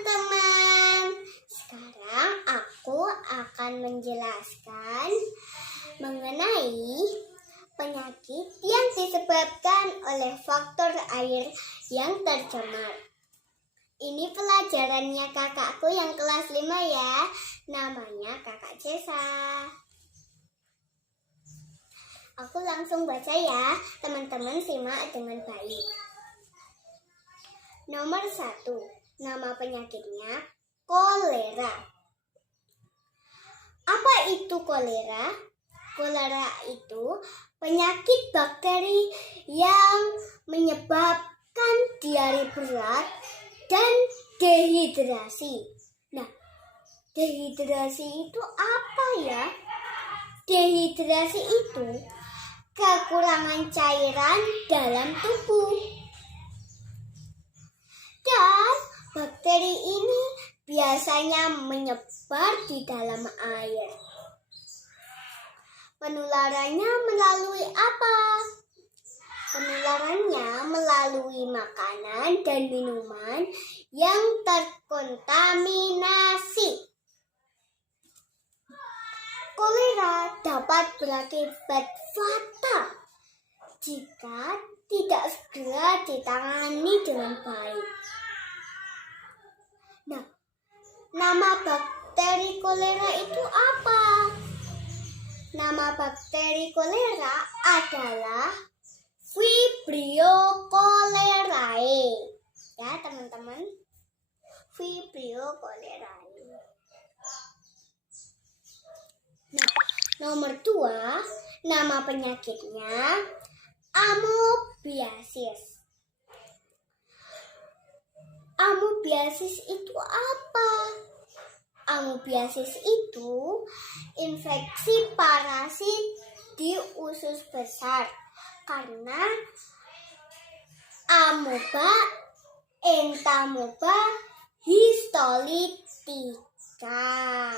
teman-teman. Sekarang aku akan menjelaskan mengenai penyakit yang disebabkan oleh faktor air yang tercemar. Ini pelajarannya kakakku yang kelas 5 ya. Namanya Kakak Cesa. Aku langsung baca ya, teman-teman simak dengan baik. Nomor 1, nama penyakitnya kolera. Apa itu kolera? Kolera itu penyakit bakteri yang menyebabkan diare berat dan dehidrasi. Nah, dehidrasi itu apa ya? Dehidrasi itu kekurangan cairan dalam tubuh. Dan bakteri ini biasanya menyebar di dalam air. Penularannya melalui apa? Penularannya melalui makanan dan minuman yang terkontaminasi. Kolera dapat berakibat fatal jika tidak segera ditangani dengan baik. Nah, nama bakteri kolera itu apa? Nama bakteri kolera adalah Vibrio cholerae. Ya, teman-teman. Vibrio cholerae. Nah, nomor 2, nama penyakitnya amoebiasis. Amoebiasis itu apa? Amoebiasis itu infeksi parasit di usus besar karena Amoeba entamoeba histolytica.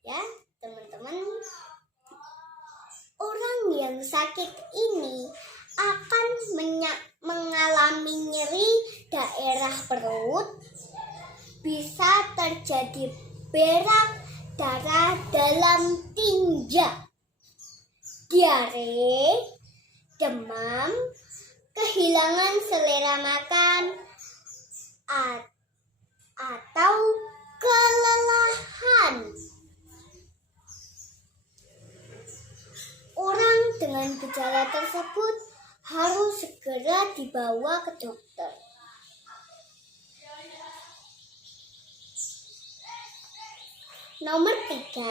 Ya, teman-teman. Orang yang sakit ini akan mengalami nyeri daerah perut, bisa terjadi berak, darah dalam tinja, diare, demam, kehilangan selera makan, atau kelelahan. Orang dengan gejala tersebut harus segera dibawa ke dokter. Nomor 3.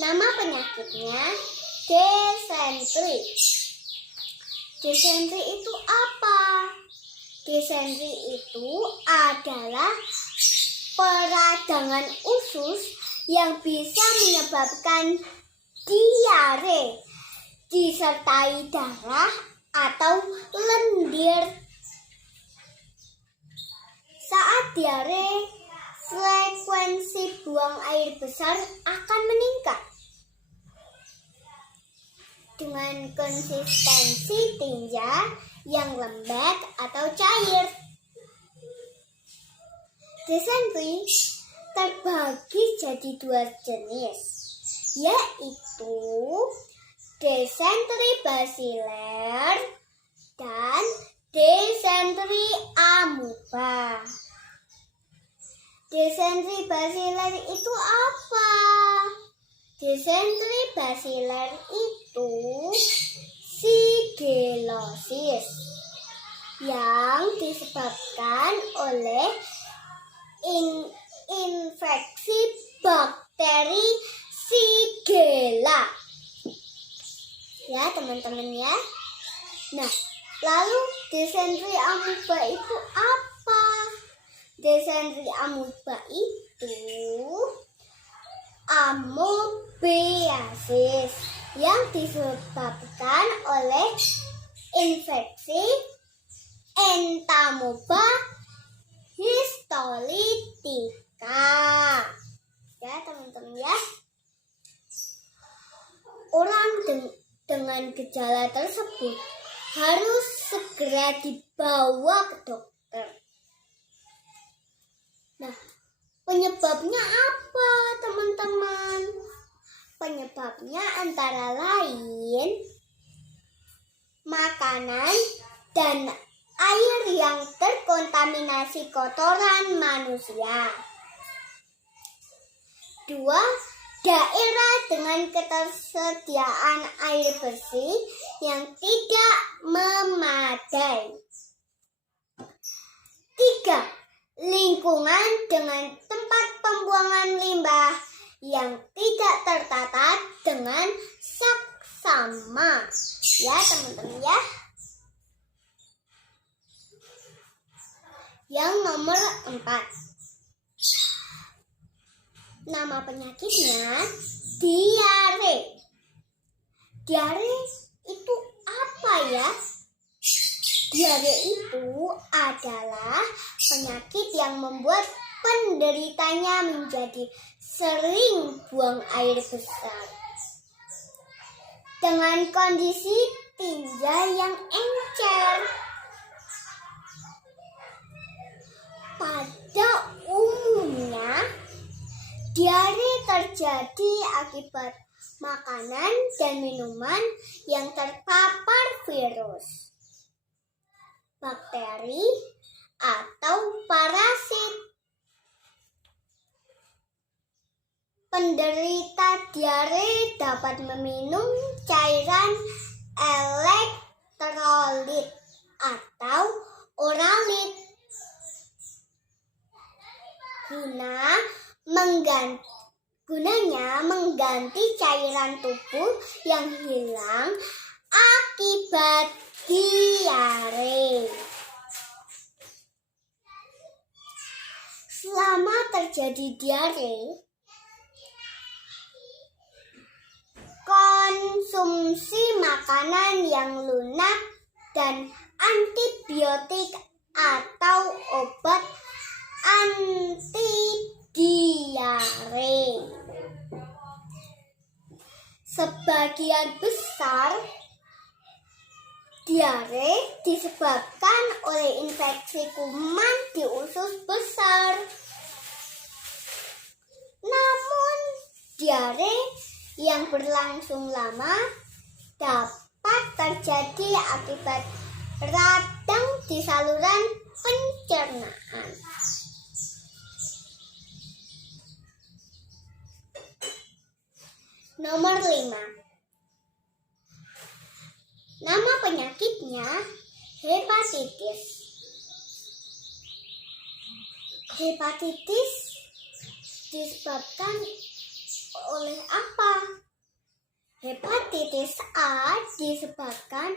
Nama penyakitnya desentri. Desentri itu apa? Desentri itu adalah peradangan usus yang bisa menyebabkan diare disertai darah atau lendir. Saat diare, frekuensi buang air besar akan meningkat dengan konsistensi tinja yang lembek atau cair. Desentri terbagi jadi 2 jenis, yaitu desentri basiler dan desentri amoeba. Desentri basiler itu apa? Desentri basiler itu shigellosis yang disebabkan oleh infeksi bakteri Shigella. Ya, teman-teman ya. Nah, lalu desentri amoeba itu apa? Desentri amoeba itu amoebiasis yang disebabkan oleh infeksi entamoeba histolytica. Ya, teman-teman ya. Orang dengan gejala tersebut harus segera dibawa ke dokter. dokter. Nah, penyebabnya apa, teman-teman? Penyebabnya antara lain makanan dan air yang terkontaminasi kotoran manusia. 2. Daerah dengan ketersediaan air bersih yang tidak memadai. 3. Lingkungan dengan tempat pembuangan limbah yang tidak tertata dengan saksama. Ya, teman-teman ya. Yang nomor 4. Nama penyakitnya diare. Diare itu apa ya? Diare itu adalah penyakit yang membuat penderitanya menjadi sering buang air besar dengan kondisi tinja yang encer. Pada umumnya, diare terjadi akibat makanan dan minuman yang terpapar virus, bakteri, atau parasit. Penderita diare dapat meminum cairan elektrolit atau oralit gunanya mengganti cairan tubuh yang hilang akibat diare. Selama terjadi diare, konsumsi makanan yang lunak dan antibiotik atau obat anti diare. Sebagian besar diare disebabkan oleh infeksi kuman di usus besar. Namun, diare yang berlangsung lama dapat terjadi akibat radang di saluran pencernaan. Nomor 5. Nama penyakitnya hepatitis. Hepatitis disebabkan oleh apa? Hepatitis A disebabkan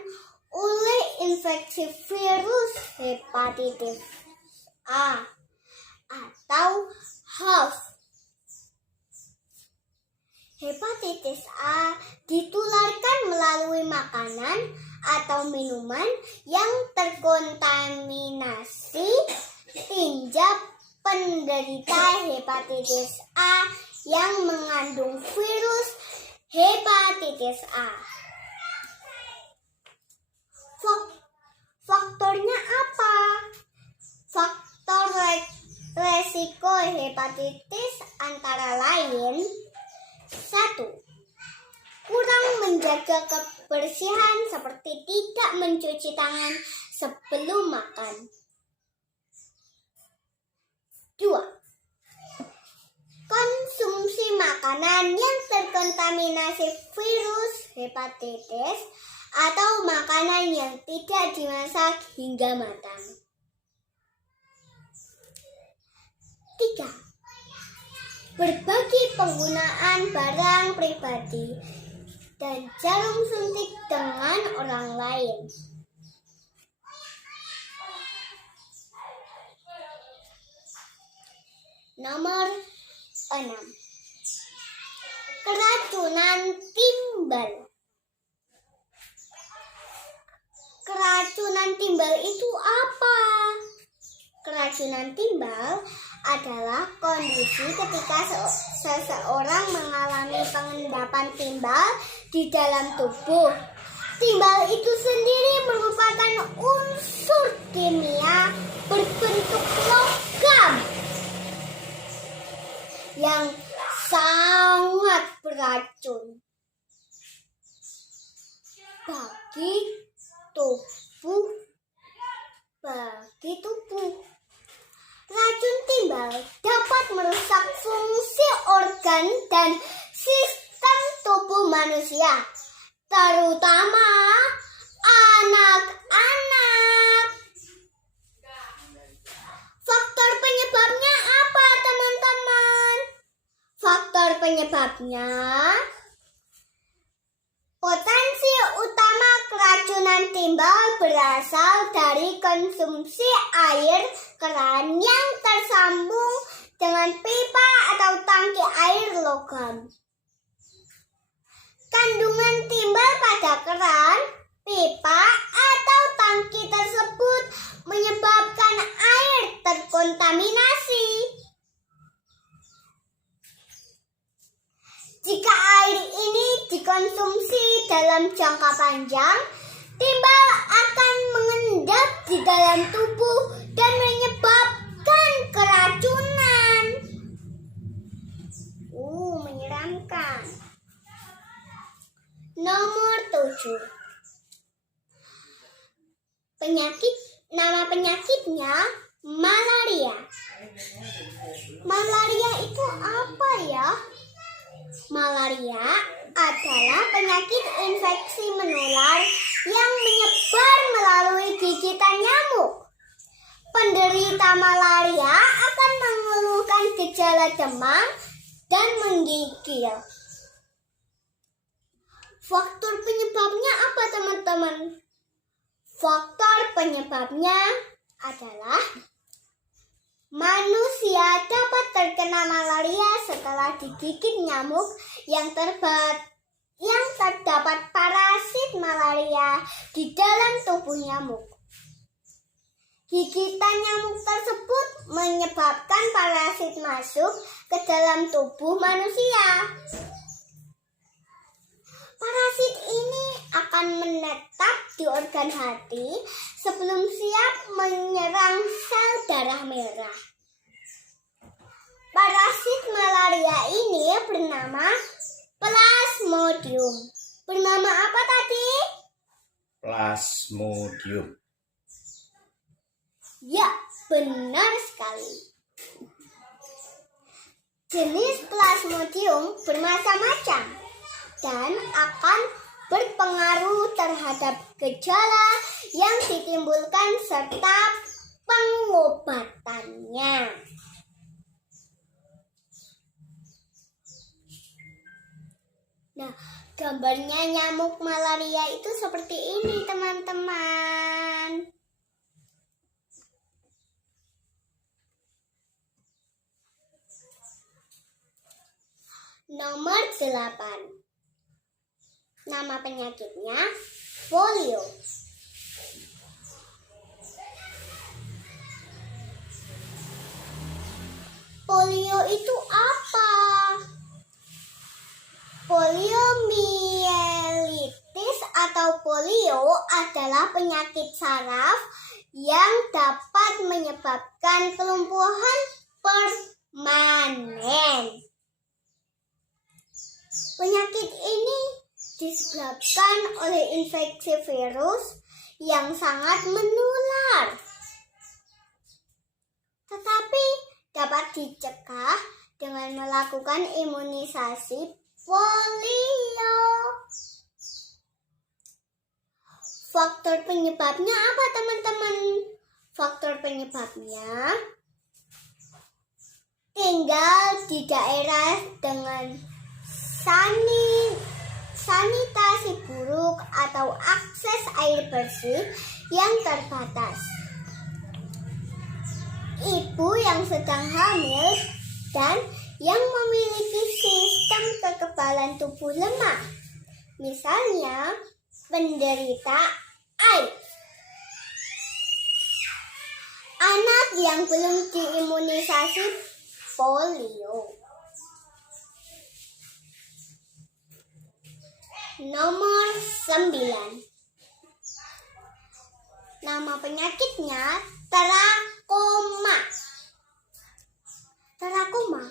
oleh infeksi virus hepatitis A atau HIV. Hepatitis A ditularkan melalui makanan atau minuman yang terkontaminasi tinja penderita hepatitis A yang mengandung virus hepatitis A. Faktornya apa? Faktor resiko hepatitis antara lain: 1. Kurang menjaga kebersihan seperti tidak mencuci tangan sebelum makan. 2. Konsumsi makanan yang terkontaminasi virus hepatitis atau makanan yang tidak dimasak hingga matang. 3. Berbagi penggunaan barang pribadi dan jarum suntik dengan orang lain. Nomor 6. Keracunan timbal. Keracunan timbal itu apa? Keracunan timbal adalah kondisi ketika seseorang mengalami pengendapan timbal di dalam tubuh. Timbal itu sendiri merupakan unsur kimia beracun bagi tubuh. Racun timbal dapat merusak fungsi organ dan sistem tubuh manusia, terutama anak-anak. Faktor penyebabnya apa, teman-teman? Faktor penyebabnya potensi utama keracunan timbal berasal dari konsumsi air keran yang tersambung dengan pipa atau tangki air logam. Kandungan timbal pada keran, pipa, atau tangki tersebut menyebabkan air terkontaminasi. Jika air ini dikonsumsi dalam jangka panjang, timbal akan mengendap di dalam tubuh dan menyebabkan keracunan. Menyeramkan. Nomor 7. Nama penyakitnya malaria. Malaria itu apa ya? Malaria adalah penyakit infeksi menular yang menyebar melalui gigitan nyamuk. Penderita malaria akan mengeluhkan gejala demam dan menggigil. Faktor penyebabnya apa, teman-teman? Faktor penyebabnya adalah manusia dapat terkena malaria setelah digigit nyamuk yang terdapat parasit malaria di dalam tubuh nyamuk. Gigitan nyamuk tersebut menyebabkan parasit masuk ke dalam tubuh manusia. Parasit ini akan menetap di organ hati sebelum siap menyerang sel darah merah. Parasit malaria ini bernama Plasmodium. Bernama apa tadi? Plasmodium. Ya, benar sekali. Jenis Plasmodium bermacam-macam dan akan berpengaruh terhadap gejala yang ditimbulkan serta pengobatannya. Nah, gambarnya nyamuk malaria itu seperti ini, teman-teman. Nomor 8. Nama penyakitnya polio. Polio itu apa? Poliomyelitis atau polio adalah penyakit saraf yang dapat menyebabkan kelumpuhan permanen. Penyakit ini disebabkan oleh infeksi virus yang sangat menular, tetapi dapat dicegah dengan melakukan imunisasi polio. Faktor penyebabnya apa, teman-teman? Faktor penyebabnya tinggal di daerah dengan sanitasi buruk atau akses air bersih yang terbatas. Ibu yang sedang hamil dan yang memiliki sistem kekebalan tubuh lemah, misalnya penderita AIDS. Anak yang belum diimunisasi polio. Nomor 9. Nama penyakitnya trakoma. Trakoma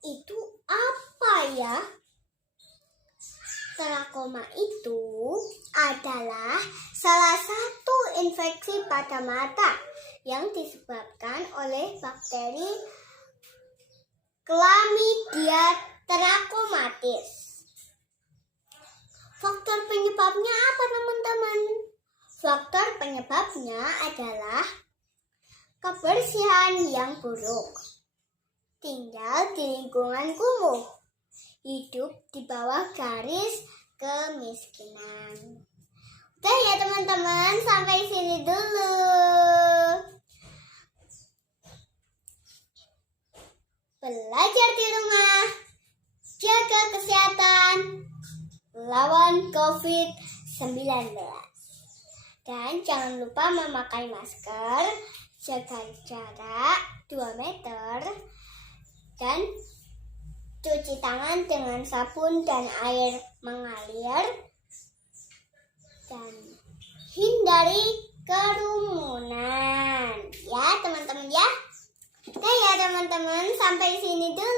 itu apa ya? glaukoma itu adalah salah satu infeksi pada mata yang disebabkan oleh bakteri Chlamydia trachomatis. Faktor penyebabnya apa, teman-teman? Faktor penyebabnya adalah kebersihan yang buruk, tinggal di lingkungan kumuh, hidup di bawah garis kemiskinan. Udah ya teman-teman, sampai sini dulu. Belajar di rumah, jaga kesehatan, lawan COVID-19. Dan jangan lupa memakai masker, jaga jarak 2 meter, dan cuci tangan dengan sabun dan air mengalir, dan hindari kerumunan. Ya teman-teman ya. Oke ya teman-teman, sampai sini dulu.